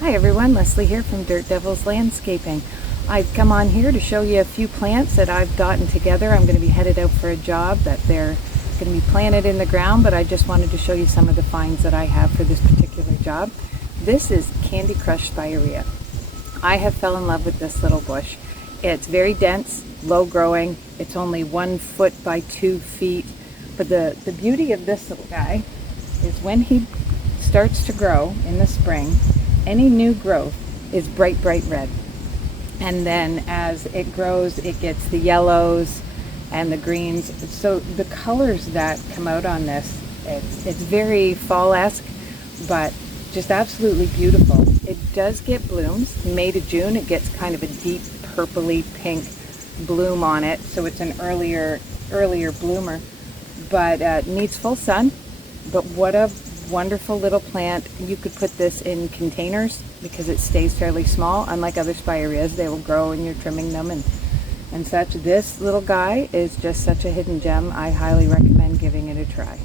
Hi everyone, Leslie here from Dirt Devils Landscaping. I've come on here to show you a few plants that I've gotten together. I'm going to be headed out for a job that they're going to be planted in the ground, but I just wanted to show you some of the finds that I have for this particular job. This is Candy Crush Spirea. I have fell in love with this little bush. It's very dense, low growing. It's only 1 foot by 2 feet. But the beauty of this little guy is when he starts to grow in the spring, any new growth is bright red, and then as it grows it gets the yellows and the greens. So the colors that come out on this, it's very fall-esque, but just absolutely beautiful. It does get blooms May to June. It gets kind of a deep purpley pink bloom on it, so it's an earlier bloomer, but needs full sun. But what a wonderful little plant. You could put this in containers because it stays fairly small. Unlike other spireas, they will grow and you're trimming them and such. This little guy is just such a hidden gem. I highly recommend giving it a try.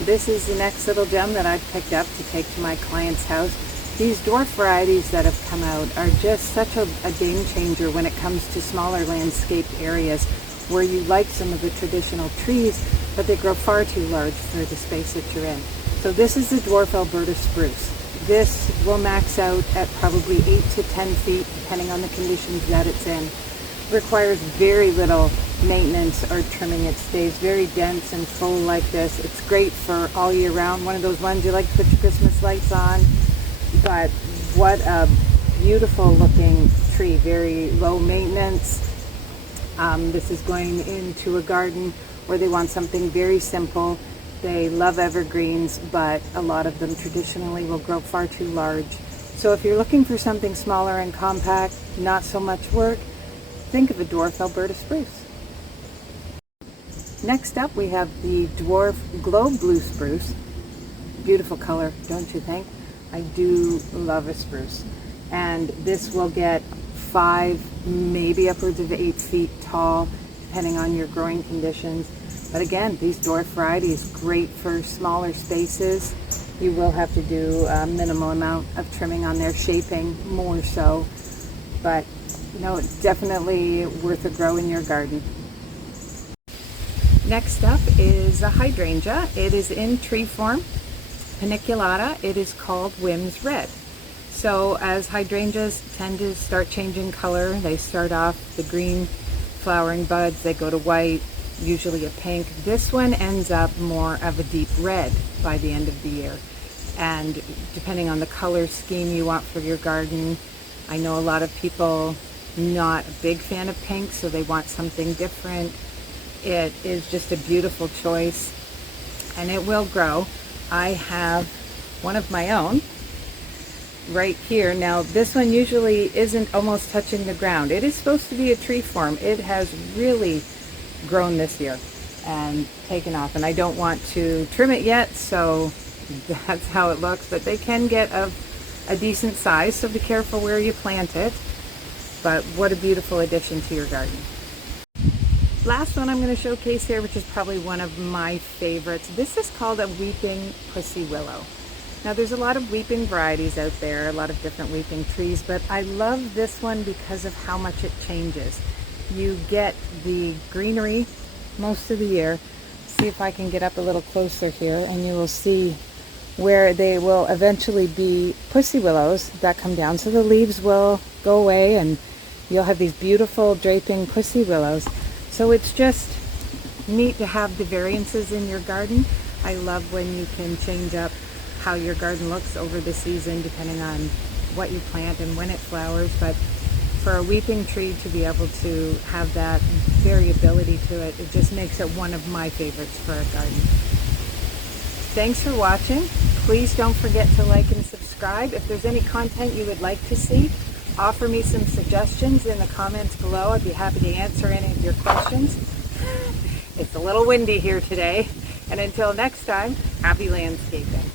This is the next little gem that I've picked up to take to my client's house. These dwarf varieties that have come out are just such a game changer when it comes to smaller landscaped areas where you like some of the traditional trees, but they grow far too large for the space that you're in. So this is the dwarf Alberta spruce. This will max out at probably 8 to 10 feet, depending on the conditions that it's in. Requires very little maintenance or trimming. It stays very dense and full like this. It's great for all year round. One of those ones you like to put your Christmas lights on. But what a beautiful looking tree. Very low maintenance. This is going into a garden where they want something very simple. They love evergreens, but a lot of them traditionally will grow far too large. So if you're looking for something smaller and compact, not so much work, think of a dwarf Alberta spruce. Next up we have the dwarf globe blue spruce. Beautiful color, don't you think? I do love a spruce. And this will get 5, maybe upwards of 8 feet tall, depending on your growing conditions. But again, these dwarf varieties, great for smaller spaces. You will have to do a minimal amount of trimming on their shaping, more so. But you know, definitely worth a grow in your garden. Next up is a hydrangea. It is in tree form, paniculata. It is called Whim's Red. So as hydrangeas tend to start changing color, they start off the green flowering buds, they go to white, usually a pink. This one ends up more of a deep red by the end of the year. And depending on the color scheme you want for your garden, I know a lot of people not a big fan of pink, so they want something different. It is just a beautiful choice and it will grow. I have one of my own right here. Now this one usually isn't almost touching the ground. It is supposed to be a tree form. It has really grown this year and taken off, and I don't want to trim it yet, so that's how it looks. But they can get of a decent size, so be careful where you plant it. But what a beautiful addition to your garden. Last one I'm going to showcase here, which is probably one of my favorites. This is called a weeping pussy willow. Now there's a lot of weeping varieties out there, a lot of different weeping trees, but I love this one because of how much it changes. You get the greenery most of the year. See if I can get up a little closer here and you will see where they will eventually be pussy willows that come down. So the leaves will go away and you'll have these beautiful draping pussy willows. So it's just neat to have the variances in your garden. I love when you can change up how your garden looks over the season depending on what you plant and when it flowers. But for a weeping tree to be able to have that variability to it, it just makes it one of my favorites for a garden. Thanks for watching. Please don't forget to like and subscribe. If there's any content you would like to see, offer me some suggestions in the comments below. I'd be happy to answer any of your questions. It's a little windy here today. And until next time, happy landscaping.